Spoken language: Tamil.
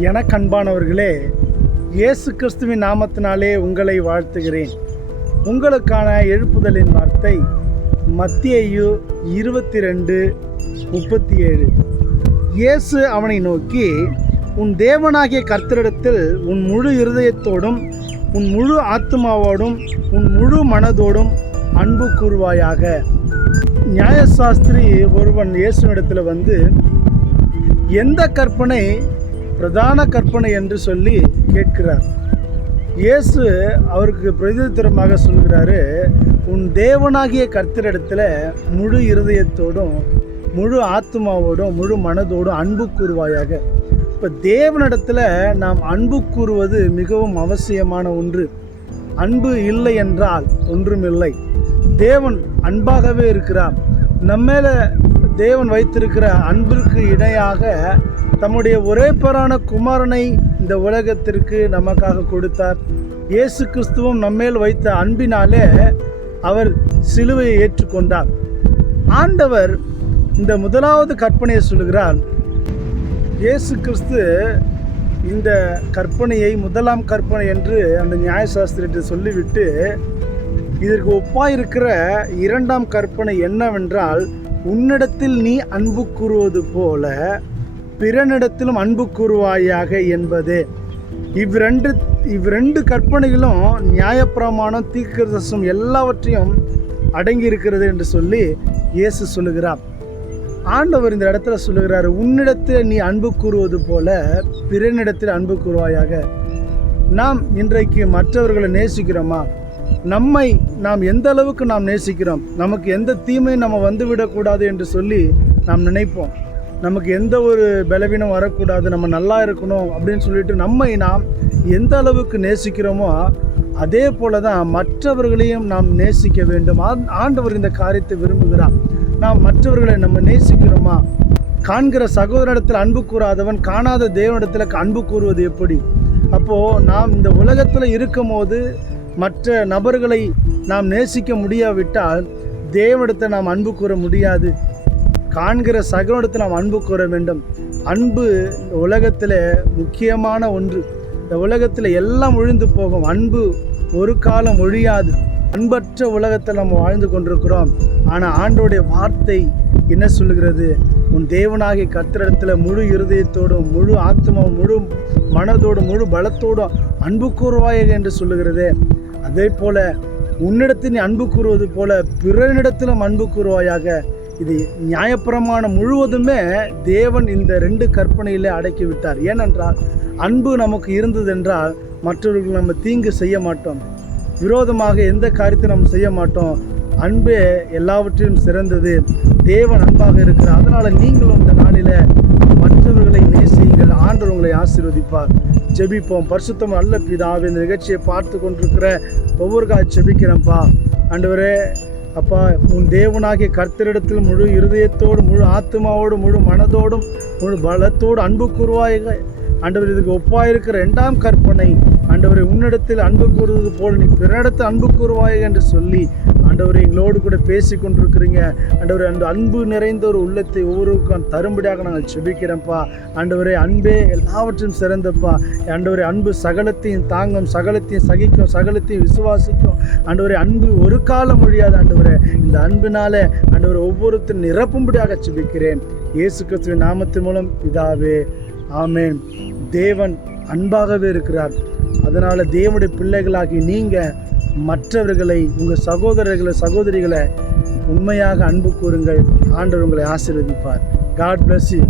எனக்கு அன்பானவர்களே இயேசு கிறிஸ்துவின் நாமத்தினாலே உங்களை வாழ்த்துகிறேன். உங்களுக்கான எழுப்புதலின் வார்த்தை மத்தியு இருபத்தி ரெண்டு முப்பத்தி ஏழு இயேசு அவனை நோக்கி உன் தேவனாகிய கர்த்தரிடத்தில் உன் முழு இருதயத்தோடும் உன் முழு ஆத்மாவோடும் உன் முழு மனதோடும் அன்பு கூறுவாயாக. நியாயசாஸ்திரி ஒருவன் இயேசுவிடத்தில் வந்து எந்த கற்பனை பிரதான கற்பனை என்று சொல்லி கேட்கிறார். இயேசு அவருக்கு பிரதித்திரமாக சொல்கிறாரு உன் தேவனாகிய கர்த்தரிடத்தில் முழு இருதயத்தோடும் முழு ஆத்மாவோடும் முழு மனதோடும் அன்பு கூறுவாயாக. இப்போ தேவனிடத்தில் நாம் அன்பு கூறுவது மிகவும் அவசியமான ஒன்று. அன்பு இல்லை என்றால் ஒன்றுமில்லை. தேவன் அன்பாகவே இருக்கிறார். நம்மேல தேவன் வைத்திருக்கிற அன்பிற்கு இணையாக தம்முடைய ஒரே பேரான குமாரனை இந்த உலகத்திற்கு நமக்காக கொடுத்தார். இயேசு கிறிஸ்துவும் நம்மேல் வைத்த அன்பினாலே அவர் சிலுவையை ஏற்றுக்கொண்டார். ஆண்டவர் இந்த முதலாவது கற்பனையை சொல்லுகிறார். இயேசு கிறிஸ்து இந்த கற்பனையை முதலாம் கற்பனை என்று அந்த நியாயசாஸ்திரிட்டு சொல்லிவிட்டு இதற்கு ஒப்பாக இருக்கிற இரண்டாம் கற்பனை என்னவென்றால் உன்னிடத்தில் நீ அன்பு கூறுவது போல பிறனிடத்திலும் அன்பு கூறுவாயாக என்பதே. இவ்விரண்டு இவ்விரண்டு கற்பனைகளும் நியாயப்பிரமாணம் தீக்கிரதசம் எல்லாவற்றையும் அடங்கி இருக்கிறது என்று சொல்லி இயேசு சொல்லுகிறார். ஆண்டவர் இந்த இடத்துல சொல்லுகிறார் உன்னிடத்தில் நீ அன்பு கூறுவது போல பிறனிடத்தில் அன்பு கூறுவாயாக. நாம் இன்றைக்கு மற்றவர்களை நேசிக்கிறோமா? நம்மை நாம் எந்த அளவுக்கு நாம் நேசிக்கிறோம் நமக்கு எந்த தீமையும் நம்ம வந்துவிடக்கூடாது என்று சொல்லி நாம் நினைப்போம். நமக்கு எந்த ஒரு பலவீனம் வரக்கூடாது நம்ம நல்லா இருக்கணும் அப்படின்னு சொல்லிட்டு நம்மை நாம் எந்த அளவுக்கு நேசிக்கிறோமோ அதே போல தான் மற்றவர்களையும் நாம் நேசிக்க வேண்டும். ஆண்டவர் இந்த காரியத்தை விரும்புகிறார். நாம் மற்றவர்களை நம்ம நேசிக்கிறோமா? காண்கிற சகோதரனிடத்தில் அன்பு கூறாதவன் காணாத தேவனிடத்தில் அன்பு கூறுவது எப்படி? அப்போது நாம் இந்த உலகத்தில் இருக்கும் போது மற்ற நபர்களை நாம் நேசிக்க முடியாவிட்டால் தேவனிடத்தை நாம் அன்பு கூற முடியாது. காண்கிற சகனிடத்தை நாம் அன்பு கூற வேண்டும். அன்பு இந்த உலகத்தில் முக்கியமான ஒன்று. இந்த உலகத்தில் எல்லாம் ஒழிந்து போகும். அன்பு ஒரு காலம் ஒழியாது. அன்பற்ற உலகத்தில் நம்ம வாழ்ந்து கொண்டிருக்கிறோம். ஆனால் ஆண்டோடைய வார்த்தை என்ன சொல்லுகிறது? உன் தேவனாகிய கத்திரத்தில் முழு இருதயத்தோடும் முழு ஆத்மா முழு மனதோடும் முழு பலத்தோடும் அன்பு கூறுவாயாக என்று சொல்லுகிறதே. அதே போல உன்னிடத்தில் அன்பு கூறுவது போல பிறனிடத்திலும் அன்பு கூறுவாயாக. இது நியாயப்பிரமாணம் முழுவதுமே தேவன் இந்த ரெண்டு கற்பனையிலே அடக்கிவிட்டார். ஏனென்றால் அன்பு நமக்கு இருந்ததென்றால் மற்றவர்களுக்கு நம்ம தீங்கு செய்ய மாட்டோம். விரோதமாக எந்த காரியத்தை நம்ம செய்ய மாட்டோம். அன்பே எல்லாவற்றிலும் சிறந்தது. தேவன் அன்பாக இருக்கிறார். அதனால் நீங்களும் இந்த நாளில் மற்றவர்களை நேசியுங்கள். ஆண்டவர் உங்களை ஆசீர்வதிப்பார். ஜெபிப்போம். பரிசுத்தம் அல்ல பிதாவே இந்த நிகழ்ச்சியை பார்த்து கொண்டிருக்கிற காய் ஜெபிக்கிறேன்ப்பா. ஆண்டவரே அப்பா உன் தேவனாகிய கர்த்தரிடத்தில் முழு இருதயத்தோடு முழு ஆத்மாவோடு முழு மனதோடும் முழு பலத்தோடு அன்பு கூறுவாயாக ஆண்டவர் இதுக்கு ஒப்பாயிருக்கிற இரண்டாம் கற்பனை ஆண்டவரை உன்னிடத்தில் அன்பு கூறுவது போல் நீ பிறனிடத்தில் அன்பு கூறுவாய் என்று சொல்லி ஆண்டவரை எங்களோடு கூட பேசி கொண்டிருக்கிறீங்க. ஆண்டவரை அந்த அன்பு நிறைந்த ஒரு உள்ளத்தை ஒவ்வொருவருக்கும் தரும்படியாக நாங்கள் செபிக்கிறோம்ப்பா ஆண்டவரை அன்பே எல்லாவற்றும் சிறந்தப்பா. ஆண்டவரை அன்பு சகலத்தையும் தாங்கும் சகலத்தையும் சகிக்கும் சகலத்தையும் விசுவாசிக்கும். ஆண்டவரை அன்பு ஒரு காலம் முடியாது ஆண்டவரே. இந்த அன்பினால ஆண்டவரை ஒவ்வொருத்தரும் நிரப்பும்படியாக செபிக்கிறேன் இயேசு கிறிஸ்துவின் நாமத்தின் மூலம் பிதாவே ஆமேன். தேவன் அன்பாகவே இருக்கிறார். அதனால் தேவனுடைய பிள்ளைகளாகி நீங்கள் மற்றவர்களை உங்கள் சகோதரர்களை சகோதரிகளை உண்மையாக அன்பு கூறுங்கள். ஆண்டவர் உங்களை ஆசீர்வதிப்பார். God bless you